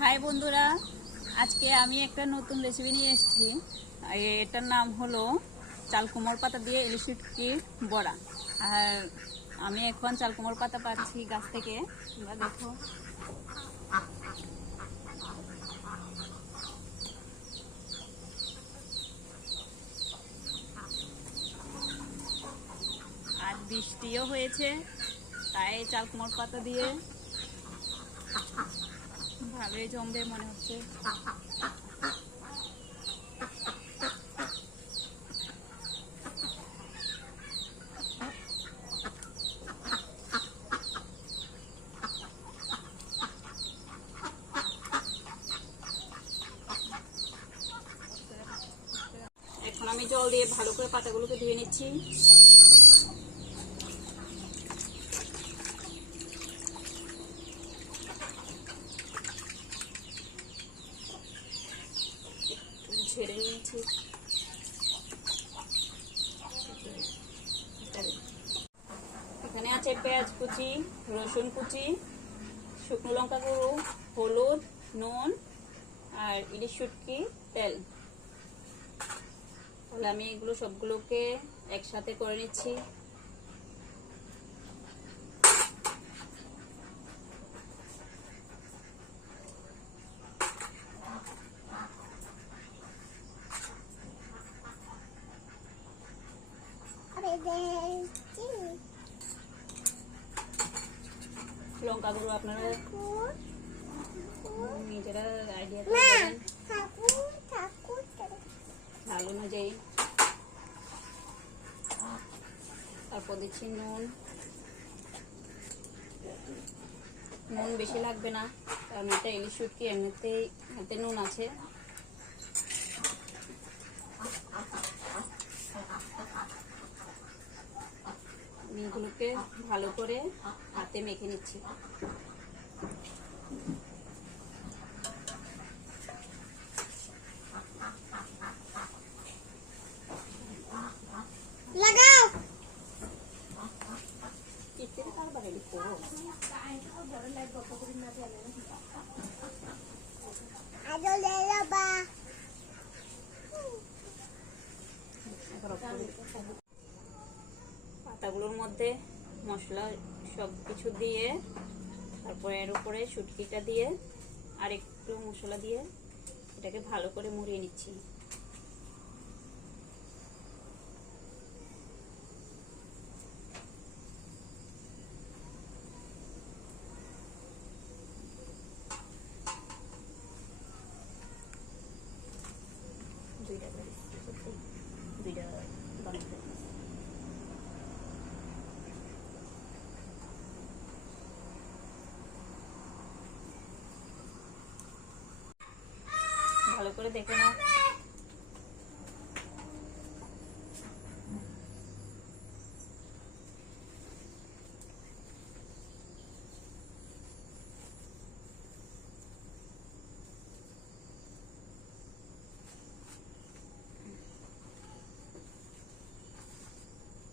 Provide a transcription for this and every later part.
High বন্ধুরা, আজকে আমি একটা নতুন রেসিপি নিয়ে এসেছি। এটার নাম হলো চাল কুমড়োর পাতা দিয়ে ইলিশ শুটকির বড়া। আর আমি এখন চাল কুমড়োর পাতা পাচ্ছি গাছ থেকে। তোমরা দেখো, আর বৃষ্টিও হয়েছে, তাই চাল কুমড়োর পাতা দিয়ে ভালোই জমবে মনে হচ্ছে। এখন আমি জল দিয়ে ভালো করে পাতাগুলোকে ধুয়ে নিচ্ছি। ঝেড়ে নিয়েছি। এখানে আছে পেঁয়াজ কুচি, রসুন কুচি, শুকনো লঙ্কা গুঁড়ো, হলুদ, নুন আর ইলিশ শুটকি তেল। তাহলে আমি এগুলো সবগুলোকে একসাথে করে নিচ্ছি। লঙ্কা গুঁড়ো আপনারা নিজেরা আইডিয়া করবেন ঝাল অনুযায়ী। তারপর দিচ্ছি নুন। নুন বেশি লাগবে না, কারণ এটা ইলিশ শুটকি এমনিতেই হাতে নুন আছে। এগুলোকে ভালো করে হাতে মেখে নিচ্ছি। পাতাগুলোর মধ্যে মশলা সব কিছু দিয়ে, তারপরে এর উপরে শুটকিটা দিয়ে আর একটু মশলা দিয়ে এটাকে ভালো করে মুড়িয়ে নিচ্ছি। ভালো করে দেখে নাও।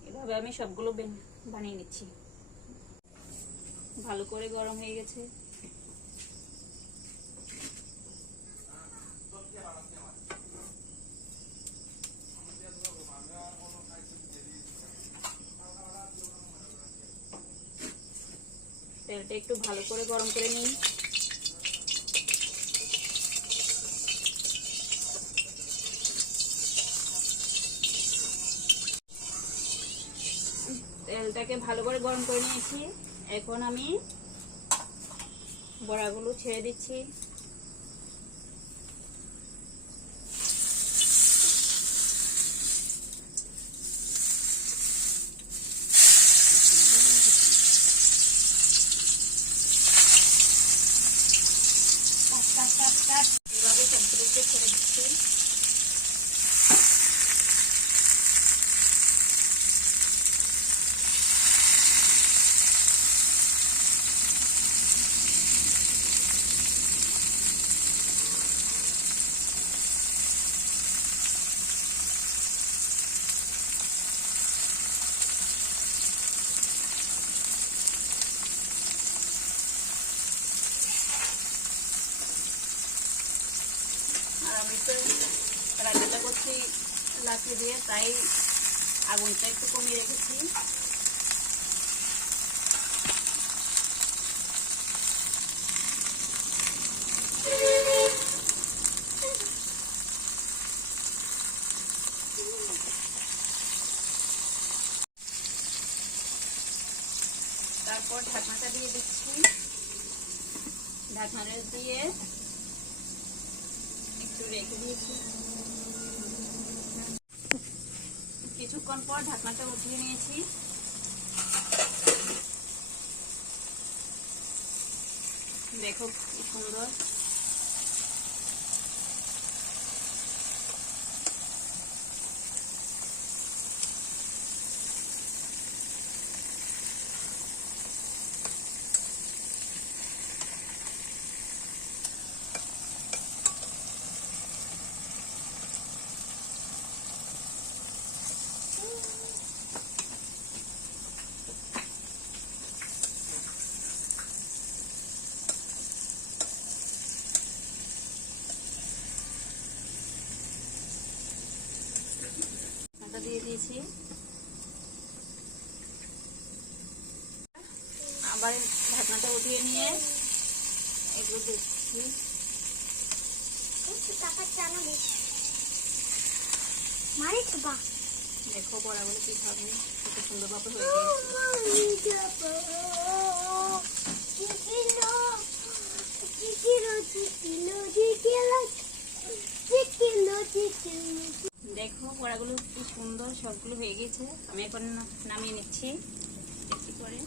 এভাবে আমি সবগুলো বানিয়ে নিচ্ছি। ভালো করে গরম হয়ে গেছে। তেলটা একটু ভালো করে গরম করে নিই। তেলটাকে ভালো করে গরম করে নিয়েছি। এখন আমি বড়াগুলো ছেড়ে দিচ্ছি। এভাবে সবগুলোকে ছেড়ে দিচ্ছি। আমি তো রান্নাটা করছি লাকড়ি দিয়ে, তাই আগুনটা একটু কমিয়ে রেখেছি। তারপর ঢাকনাটা দিয়ে দিচ্ছি। ঢাকনাটা দিয়ে একটু রেখে দিয়েছি। কিছুক্ষণ পর ঢাকনাটা উঠিয়ে নিয়েছি। দেখো কি সুন্দর। দিয়ে দিয়েছি। আবার ঢাকনাটা উঠিয়ে নিয়ে এগুলো দেখছি। দেখো বড়াগুলো কি খাবে, কত সুন্দর ভাবে হয়ে গেছে। দেখো বড়াগুলো কি সুন্দর সবগুলো হয়ে গেছে। আমি এখন নামিয়ে নিচ্ছি একটু করে।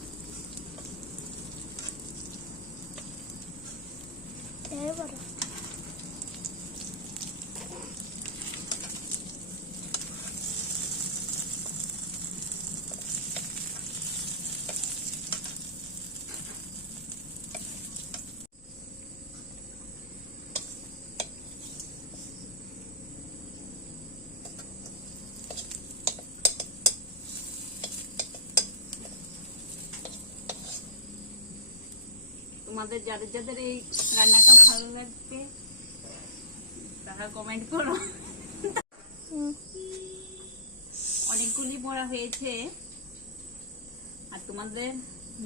তোমাদের যাদের যাদের এই রান্নাটা ভালো লাগবে তারা কমেন্ট করো। অনেকগুলি বড়া হয়েছে, আর তোমাদের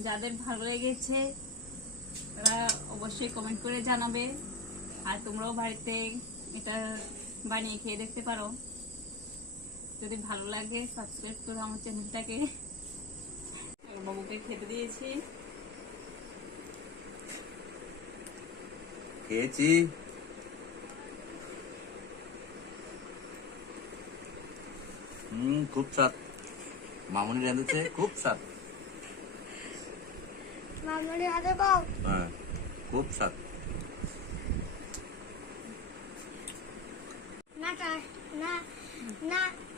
যাদের ভালো লেগেছে তারা অবশ্যই কমেন্ট করে জানাবে। আর তোমরাও বাড়িতে এটা বানিয়ে খেয়ে দেখতে পারো। যদি ভালো লাগে সাবস্ক্রাইব করো আমার চ্যানেলটাকে। বাবুকে খেতে দিয়েছি। খেয়েছি। খুব স্বাদ। মামুনি রাঁধেছে, খুব স্বাদ। মামুনি হাতে পাও। হ্যাঁ, খুব স্বাদ।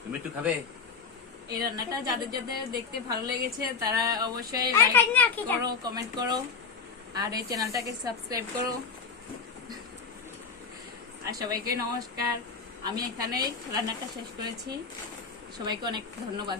তুমি একটু খাবে? এই রান্নাটা যাদের যাদের দেখতে ভালো লেগেছে তারা অবশ্যই লাইক করো, কমেন্ট করো, আর এই চ্যানেলটাকে সাবস্ক্রাইব করো। আর সবাইকে নমস্কার। আমি এখানে রান্নাটা শেষ করেছি। সবাইকে অনেক ধন্যবাদ।